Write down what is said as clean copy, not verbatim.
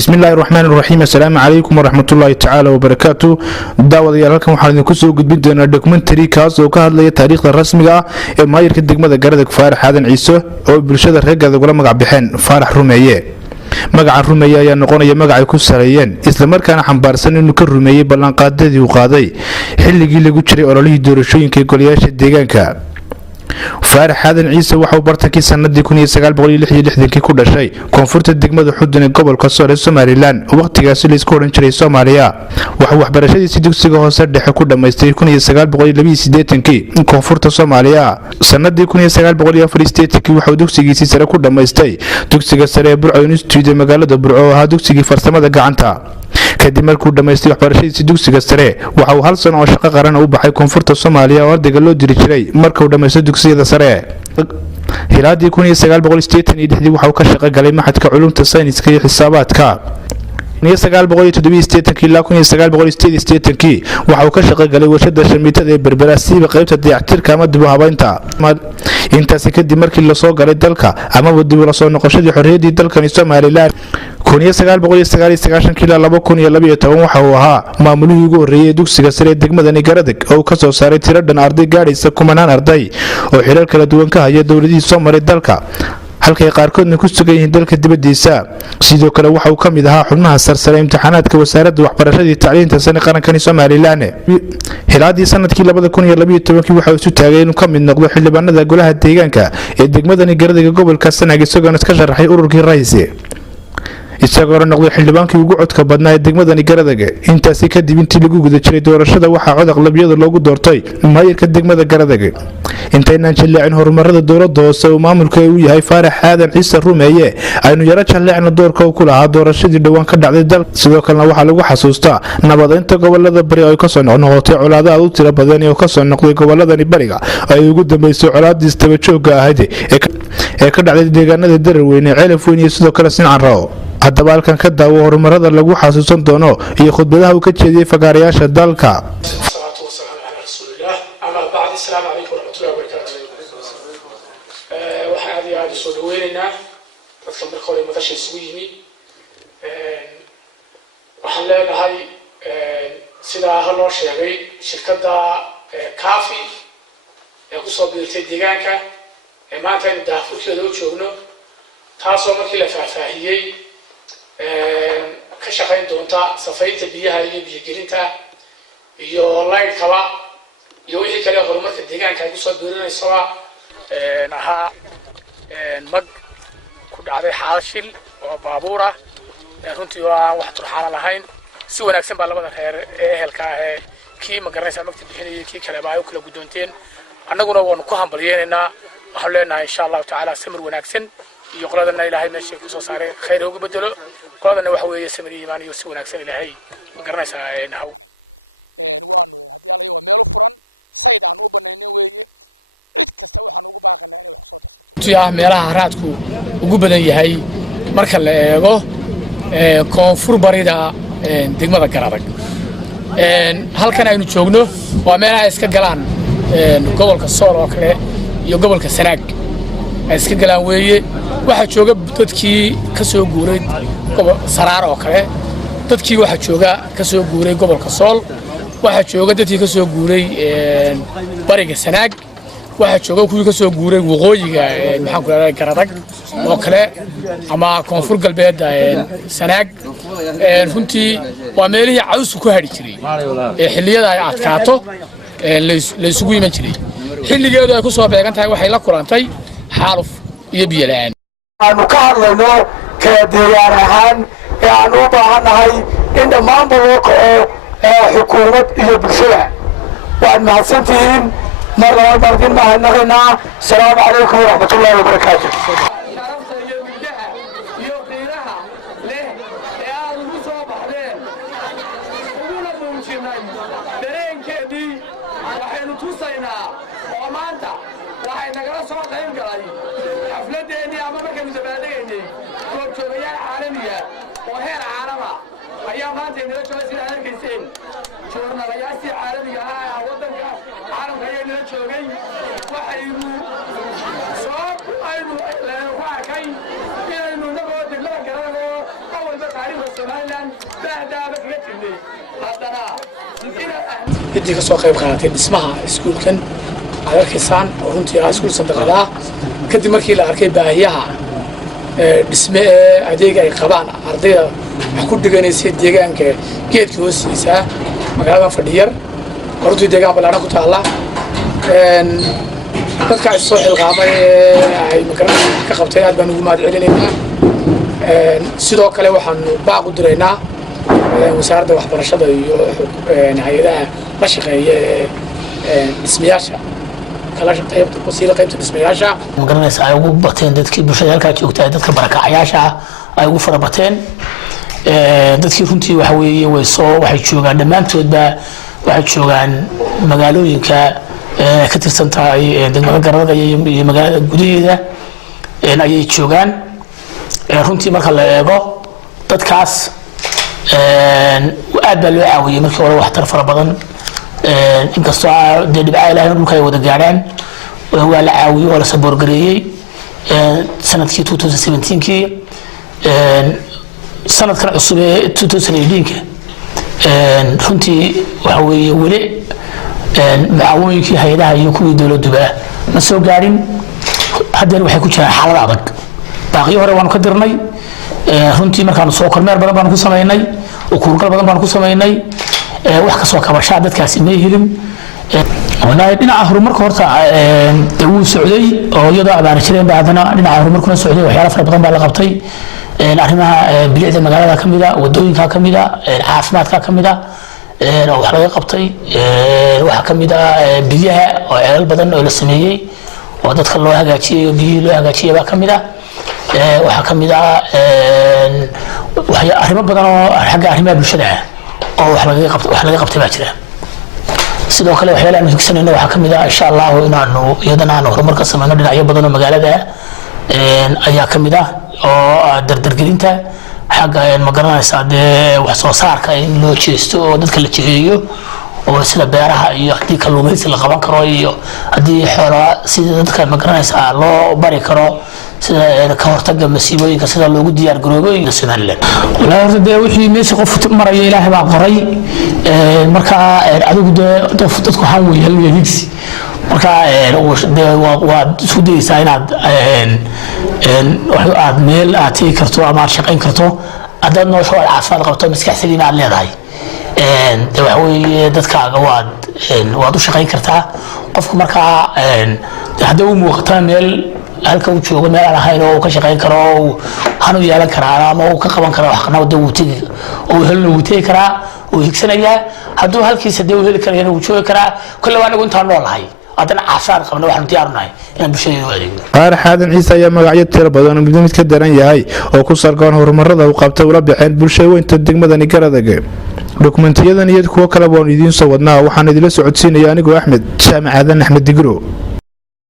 بسم الله الرحمن الرحيم. السلام عليكم ورحمة الله تعالى وبركاته. داوديال halkan waxaan idinku soo gudbin doonaa documentary kaas oo ka hadlaya taariikhda rasmiga ah ee maayirka degmada Garadeg Faarax Aadan Ciise oo bulshada reer Garadeg uga magac bixeen Faarax Rumeeye. magaca Rumeeye ayaa noqonaya magac ay ku sareeyeen isla markaana xambaarsan inuu ka rumeeyay ballanqaadadii uu qaaday xilligii lagu jiray ololihii doorashooyinka golayaasha deegaanka. Faarax Aadan Ciise waxa uu bartankii sanadii 1966 ku dhashay koonfurta degmada Xudun ee gobolka Sool ee Somaliland waqtigaas la isku oran jiray Soomaaliya. waxa uu waxbarashadiisa dugsiga hoose dhexe ku dhameystay 1982 koonfurta Soomaaliya. sanadii 1984 waxa uu dugsigiisa sare ku dhameystay dugsiga sare ee Burco Institute ee magaalada Burco oo ahaa dugsigii farsamada gacanta. kadib markuu dhameystay waxbarashadiisa dugsiga sare waxa uu hal sano oo shaqo qaran u baxay koonfurta Soomaaliya oo ardayga loo diri jiray markuu dhameystay dugsiga sare. hilaadii 1986 waxa uu ka shaqo galay maxadka culuumta sayniska iyo xisaabaadka. 1987 ilaa 1988 waxa uu ka shaqo galay warshada shamiitada ee Berberaasiba qaybta dayactirka ama dib u habaynta. intaas kadib markii la soo galay dalka ama dib u la soo noqoshadii xorriyadii dalkan Soomaaliland 1999 ilaa 2012 waxa uu ahaa maamulihii ugu horeeyay dugsiga sare ee degmada Garadeg oo ka soo saaray tiro dhan arday gaadhaysa kumanaan arday oo xilal kala duwan ka haya dawladihii soo maray dalka halkay qaarkoodna ku sugan yihiin dalka dibadiisa. sidoo kale waxa uu ka mid ahaa xubnaha sarsare imtixaanaadka wasaaradda waxbarashada iyo tacliinta sare qaranka Somaliland. hilaadii sanadkii 2012 waxa uu isu taagay inuu ka mid noqdo xildhibaanada golaha deegaanka ee degmada Garadeg gobolka Sanaag isagoo ka sharaxay ururkii ra'iisul isagoo noqday xildhibaankii ugu codka badnaa ee degmada Garadeg. intaas kadib intii lagu guda jiray doorashada waxa cod aqlabiyada loogu doortay maayirka degmada Garadeg. intaynaan jilleecin horumarada dowladda hoose oo maamulka uu yahay Faarax Aadan Ciise Rumeeye aynu yara jilleecno doorka uu ku lahaa doorashadii dhawaan ka dhacday dalka. sidoo kale waxa lagu xasuustaa nabadeynta gobolada bari oo ka soo noqotay colaadaha u tiro badan oo ka soo noqday goboladani bariga ay ugu dambeysay colaadii istaba joogga ahayd ee ka dhacday deegaanada Dararweyne Ceelaf Weyn iyo sidoo kale Sincan Raaw. haddaba halkan ka daawo horumarada lagu xasuusan doono iyo khudbadaha uu ka jeediyay fagaarayaasha dalka. السلام عليكم ورحمة الله وبركاته. waxaan aad iyo aad soo dhaweynaynaa dadka marka hore madasha isugu yimi. waxaan leenahay sida loo sheegay shirkadda Kaafi ee ku soo biirtay deegaanka ee maanta in daafurkeeda u joogno taasoo markii la faahfaahiyay ka shaqayn doonta safaynta biyaha iyo biyo-gelinta iyo laydhkaba iyo wixii kale horumarka deegaanka ay ku soo biirinayso ahaa mag ku dhacday xaalad shil oo baabuur ah runtii waa wax turxaan lahayn si wanaagsan baa labada reer ee ehelka ah kii ma garanaysa magti bixinayay kii kale baa ay kala gudoonteen annaguna waanu ku hambalyeynaa waxaan leenahay insha Allah taala samir wanaagsan iyo qoladana ilaahay meesha ku soo saaray khayr ugu bedelo qoladana waxa weeye samir iimaan iyo si wanaagsan ilaahay ma garanaysa nahaw meelaha raadku ugu badan yahay marka la eego koonfur barida degmada Garadeg. halkan aynu joogno waa meelaha iska galaan gobolka Sool oo kale iyo gobolka Sanaag iska galaan weeye. waxa jooga dadkii ka soo guuray Saraar oo kale dadkii waxa jooga ka soo guuray gobolka Sool waxa jooga dadkii ka soo guuray bariga Sanaag waxa jooga kuwii ka soo guuray waqooyiga maxaan ku raadin Garadeg oo kale ama koonfur galbeed Sanaag. runtii waa meelihii caws ku hadhi jiray ee xilliyada ay adkaato la isugu iman jiray xilligeedu ay ku soo beegan tahay waxay la kulantay xaaluf iyo biyo la'aan. aanu ka hadlayno ka deegaan ahaan ee aan u baahanahay in dhammaan loo kaco xukuumad iyo bulshada. waad mahadsantihiin mar labaad baan mahadnaqaynaa. asalaamu calaykum waraxmatullaahi wabarakaatu. waxaynu tusaynaa oo maanta waxay nagala soo qayb galay xafladeennii ama markaynu dabaaldegaynay goobjoogayaal caalamiya oo heer caalama ayaa maanta inala jooga sida aad arkayseen joornalayaashii caalamiga ahaa waddanka caalamka ayaa inala joogay waxaynu soo aynu ku arkay inaynu inagoo degmada Garadeg oo awalba taariikhda somalilan bahdaaba kaga jirnay haddana ciddii ka soo qayb qaadatay dhismaha iskuulkan aad arkaysaan oo runtii ah iskuul sadaqada ah kadib markii la arkay baahiyaha dhisme ee adeega ay qabaan ardayda wax ku dhiganaysay deegaanka geedka hoostiisa magaalada Fadhiyar runtii deegaan ballaaran ku taala dadka ay soo xilqaamay ay magaalada ka qabtay aad baan ugu mahadcelinaynaa sidoo kale waxaan baaq u diraynaa wasaaradda waxbarashada iyo hay'adaha la shaqeeya dhismayaasha kala shaqeeyta wasiilo qaybta dhismayaasha magaranaysa ay ugu bateen dadkii bulshada halka joogta dadka barakacayaasha ay ugu farabateen dadkii runtii waxa weeye waxay joogaan dhamaantoodba waxay joogaan magaalooyinka ka tirsan tahay degmada Garada iyo magaalada gudaheeda ayay joogaan runtii marka la eego dadkaas aad baa loo caawiyay markii hore waxtar fara badan inkastoo dhibcaha ilaahay dhulka ay wada gaadhaan waa la caawiyay oo la saboorgareeyay sanadkii 2017kii sanadkan cusub ee 2018ka runtii waxa weeye weli macaawooyinkii hay'adaha iyo kuwii dowladuba ma soo gaarin haddana waxay ku jiraan xaalad adag baaqiyo hore waanu ka dirnay runtii markaanu soo kormeer badan baanu ku sameynay ukuurgal badan baanu ku sameynay wax ka soo kabashaa dadkaasi ma helin walahi dhinaca horumarka horta wuu socday oo iyadoo abaar jireen baa haddana dhinaca horumarkuna socday waxyaalo fara badan baa la qabtay arrimaha bilicda magaalada ka mid ah wadooyinka ka mid ah caafimaadka ka mid ah wax laga qabtay waxa ka mid ah biyaha oo ceelal badan oo la sameeyay oo dadka loo hagaajiyay biyihii loo hagaajiyay baa ka mid ah waxa ka mid ah arrimo badan oo xagga arrimaha bulshada oo wax laga qabtay baa jira sidoo kale waxyaalaha aan higsanayno waxa ka mid ah insha Allah inaanu iyadana aan horumar ka sameeyno dhinacyo badan oo magaalada ayaa ka mid ah oo dardargelinta xagga ma garanaysaa wax soo saarka in loo jeesto oo dadka la jiheeyo oo sida beeraha iyo hadii kalluumaysi la qaban karo iyo hadii xoolaha sida dadka ma garanaysaa loo bari karo sida ka hortagga masiibooyinka sida loogu diyaar garoobay Soomaaliland walaal horta wixii meesha qof maraya Ilaahay baa qoray marka adigu dadku han weeyay higsi marka waa isku dayaysaa inaad aad meel aad tegi karto ama aad shaqayn karto haddaad nolosha caafimaad qabto maskaxdiina aad leedahay waxa weeye dadkaaga waad u shaqayn kartaa qofku markaa haddii uu muuqata meel halka uu joogo meel aan ahayn oo ka shaqayn karo hanu yeelan karaa ama uu ka qaban karo wax qanawda uu tagi oo helno uu tagi karaa oo higsanaya hadduu halkiisa uu heli karo uu joogi karaa kullu waa nagu intaan noolahay adana caafimaad qabno waxaan diyaarnahay inaan bulshada u adeegno qaar xaadan ciise ayaa magacyo tiro badan oo mid ka daran yahay oo ku sargoon horumarada uu qabtay ula bixeen bulshada weynta degmadani Garada dokumentiyada iyo kuwa kale oo idiin soo wadnaa waxaan idila socodsiinaya anigoo Axmed Jaamac Aadan Axmed Digro